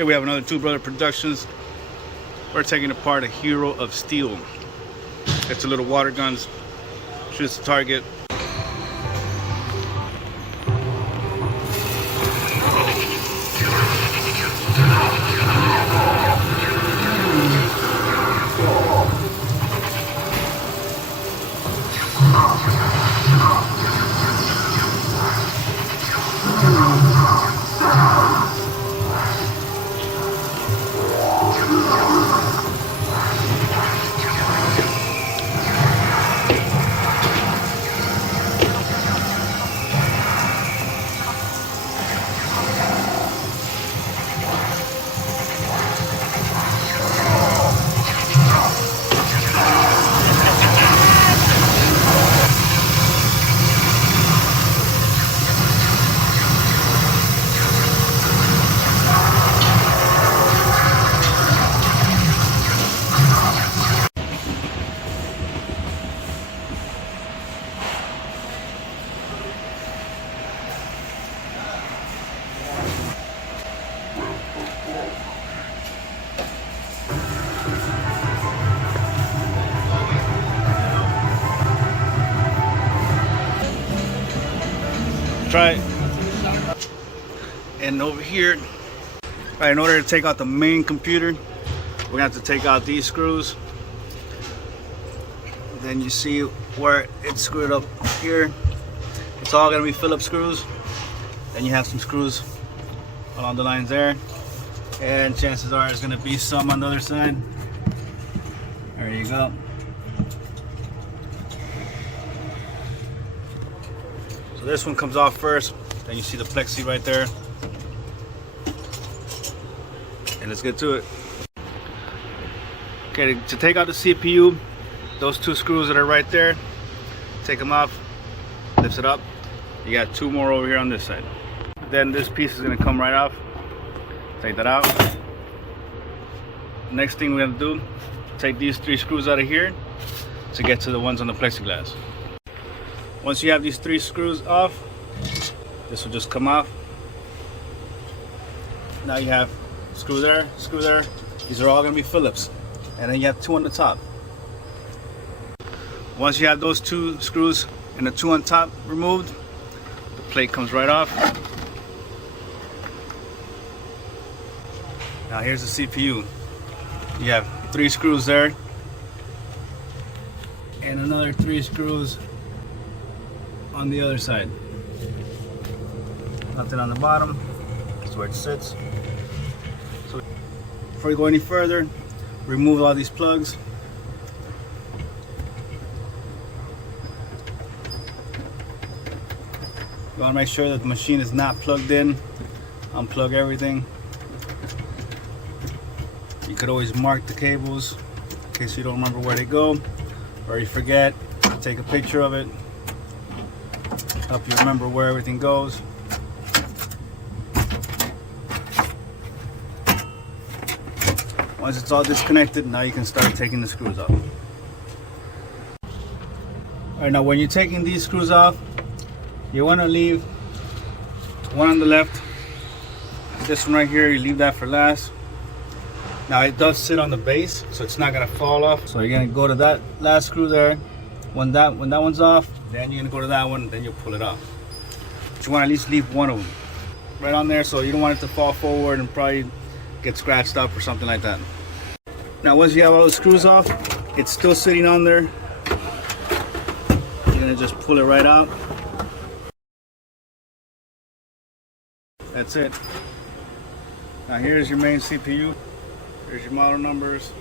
Here we have another Two Brother Productions. We're taking apart a Hero of Steel. It's a little water guns. Shoots the target. Try it. And over here, in order to take out the main computer, we're gonna have to take out these screws. Then you see where it's screwed up here. It's all gonna be Phillips screws. Then you have some screws along the lines there. And chances are there's gonna be some on the other side. There you go. So this one comes off first, then you see the plexi right there. And let's get to it. Okay, to take out the CPU, those two screws that are right there, take them off, lifts it up. You got two more over here on this side. Then this piece is gonna come right off. Take that out. Next thing we're gonna do, take these three screws out of here to get to the ones on the plexiglass. Once you have these three screws off, this will just come off. Now you have screw there, screw there. These are all gonna be Phillips. And then you have two on the top. Once you have those two screws and the two on top removed, the plate comes right off. Now here's the CPU. You have three screws there and another three screws on the other side. Nothing on the bottom. That's where it sits. So before you go any further, remove all these plugs. You want to make sure that the machine is not plugged in. Unplug everything. You could always mark the cables in case you don't remember where they go, or you forget. Take a picture of it. Help you remember where everything goes. Once it's all disconnected, now you can start taking the screws off. Alright, now when you're taking these screws off, you want to leave one on the left. This one right here, you leave that for last. Now it does sit on the base, so it's not gonna fall off. So you're gonna go to that last screw there. When that one's off, then you're gonna go to that one, then you'll pull it off. But you want to at least leave one of them right on there, so you don't want it to fall forward and probably get scratched up or something like that. Now once you have all the screws off, it's still sitting on there. You're gonna just pull it right out. That's it. Now here's your main CPU. Here's your model numbers.